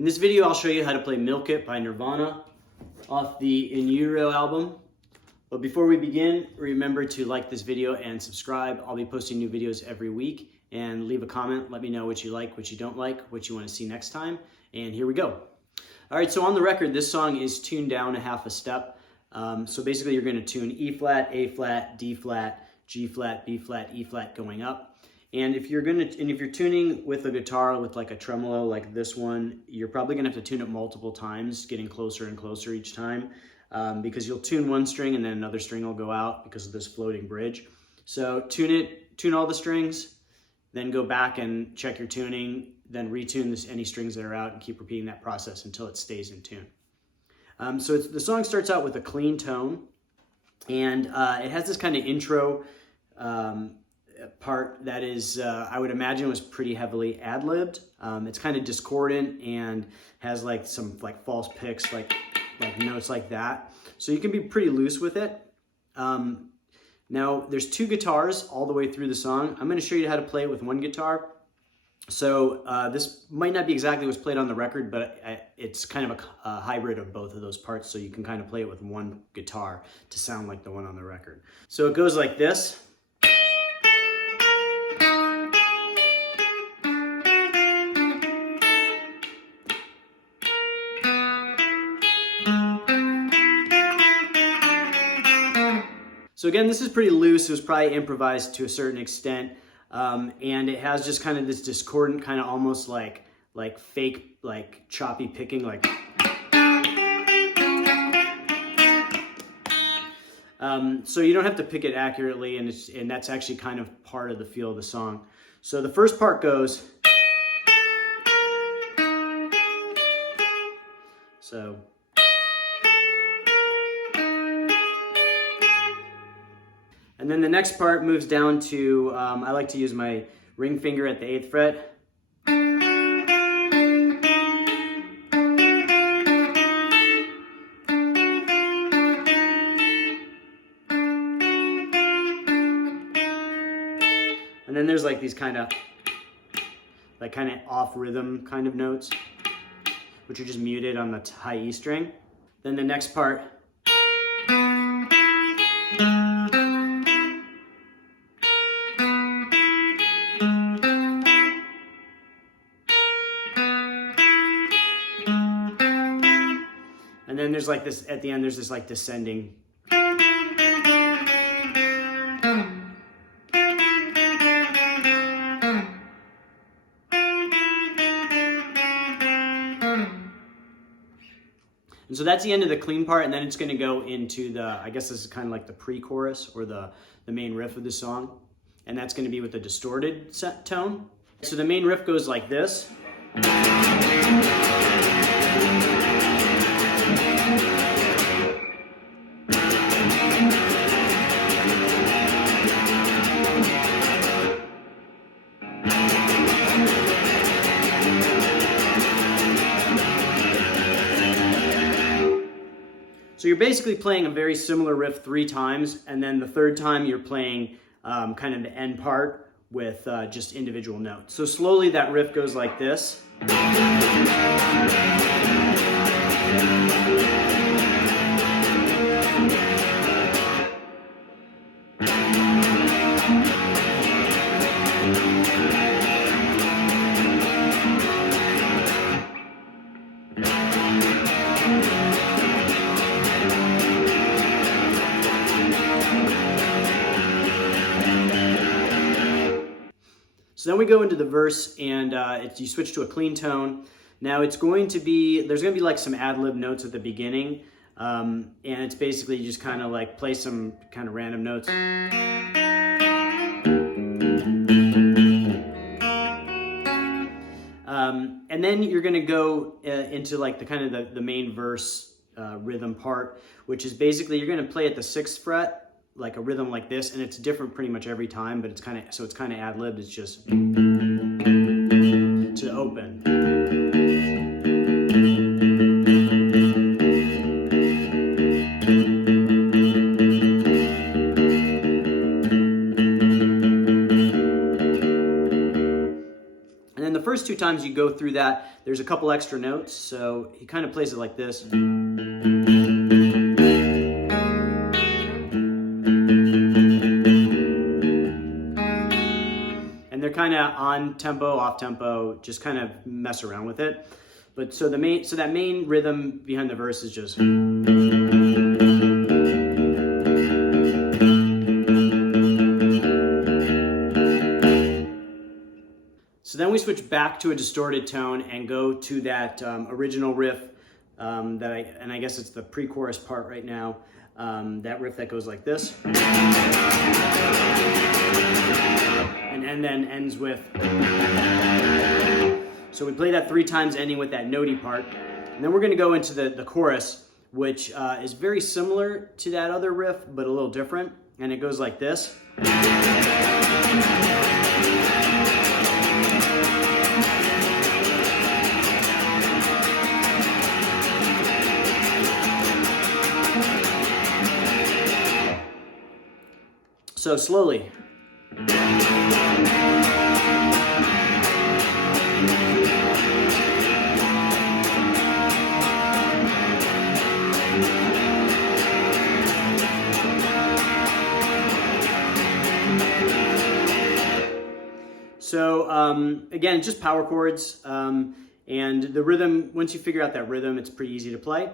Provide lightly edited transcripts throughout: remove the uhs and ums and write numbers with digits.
In this video, I'll show you how to play Milk It by Nirvana off the In Utero album. But before we begin, remember to like this video and subscribe. I'll be posting new videos every week, and leave a comment. Let me know what you like, what you don't like, what you want to see next time. And here we go. All right, so on the record, this song is tuned down a half a step. So basically you're going to tune E flat, A flat, D flat, G flat, B flat, E flat going up. And if you're tuning with a guitar with like a tremolo like this one, you're probably gonna have to tune it multiple times, getting closer and closer each time, because you'll tune one string and then another string will go out because of this floating bridge. So tune all the strings, then go back and check your tuning, then retune any strings that are out, and keep repeating that process until it stays in tune. So the song starts out with a clean tone, and it has this kind of intro part that is, I would imagine, was pretty heavily ad-libbed. It's kind of discordant and has like some false picks, like notes like that. So you can be pretty loose with it. Now there's two guitars all the way through the song. I'm going to show you how to play it with one guitar. So this might not be exactly what's played on the record, but it's kind of a hybrid of both of those parts, so you can kind of play it with one guitar to sound like the one on the record. So it goes like this. So again, this is pretty loose. It was probably improvised to a certain extent. And it has just kind of this discordant, kind of almost like fake, like choppy picking, like. So you don't have to pick it accurately, and that's actually kind of part of the feel of the song. So the first part goes. So. And then the next part moves down to, I like to use my ring finger at the 8th fret. And then there's like these kind of off rhythm kind of notes, which are just muted on the high E string. Then the next part. And then there's like this, at the end, there's this like descending. And so that's the end of the clean part, and then it's gonna go into the, I guess this is kind of like the pre-chorus or the main riff of the song. And that's gonna be with the distorted tone. So the main riff goes like this. So you're basically playing a very similar riff 3 times, and then the third time you're playing kind of the end part with just individual notes. So slowly that riff goes like this. So then we go into the verse, and you switch to a clean tone. Now there's going to be like some ad-lib notes at the beginning, and it's basically you just kind of like play some kind of random notes. And then you're going to go into like the main verse rhythm part, which is basically you're going to play at the 6th fret. Like a rhythm like this, and it's different pretty much every time, but it's kind of ad-libbed. It's just to open. And then the first 2 times you go through that, there's a couple extra notes, so he kind of plays it like this. And they're kind of on tempo, off tempo, just kind of mess around with it. But so that main rhythm behind the verse is just. So then we switch back to a distorted tone and go to that original riff I guess it's the pre-chorus part right now. That riff that goes like this. And then ends with. So we play that 3 times, ending with that notey part. And then we're going to go into the chorus, which is very similar to that other riff, but a little different. And it goes like this. So slowly. So again, just power chords, and the rhythm, once you figure out that rhythm, it's pretty easy to play.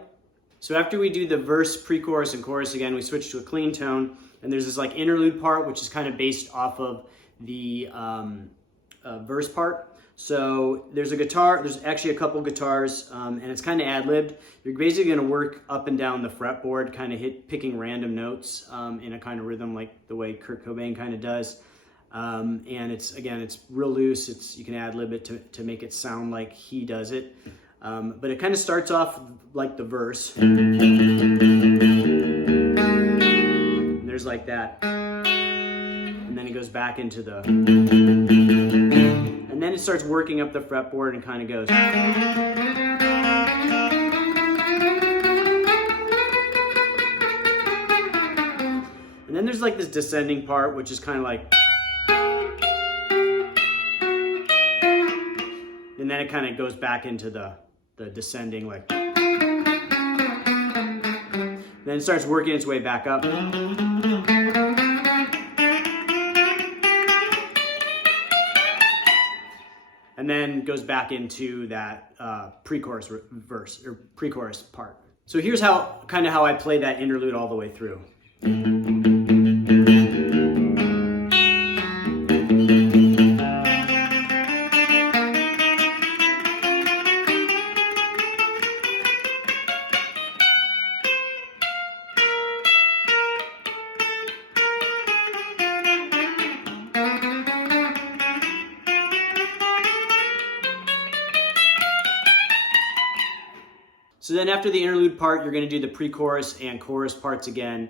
So after we do the verse, pre-chorus, and chorus again, we switch to a clean tone, and there's this like interlude part, which is kind of based off of the verse part. So there's a guitar, there's actually a couple guitars, and it's kind of ad-libbed. You're basically going to work up and down the fretboard, kind of picking random notes in a kind of rhythm like the way Kurt Cobain kind of does. And it's real loose. You can ad-lib it to make it sound like he does it. But it kind of starts off like the verse. And there's like that. And then it goes back into the. And then it starts working up the fretboard and kind of goes. And then there's like this descending part, which is kind of like. And then it kind of goes back into the descending, like. Then it starts working its way back up. And then goes back into that pre-chorus verse, or pre-chorus part. So here's how I play that interlude all the way through. So then after the interlude part, you're going to do the pre-chorus and chorus parts again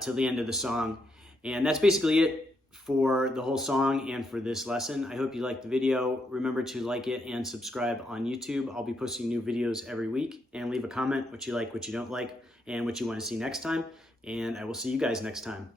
till the end of the song. And that's basically it for the whole song and for this lesson. I hope you liked the video. Remember to like it and subscribe on YouTube. I'll be posting new videos every week. And leave a comment what you like, what you don't like, and what you want to see next time. And I will see you guys next time.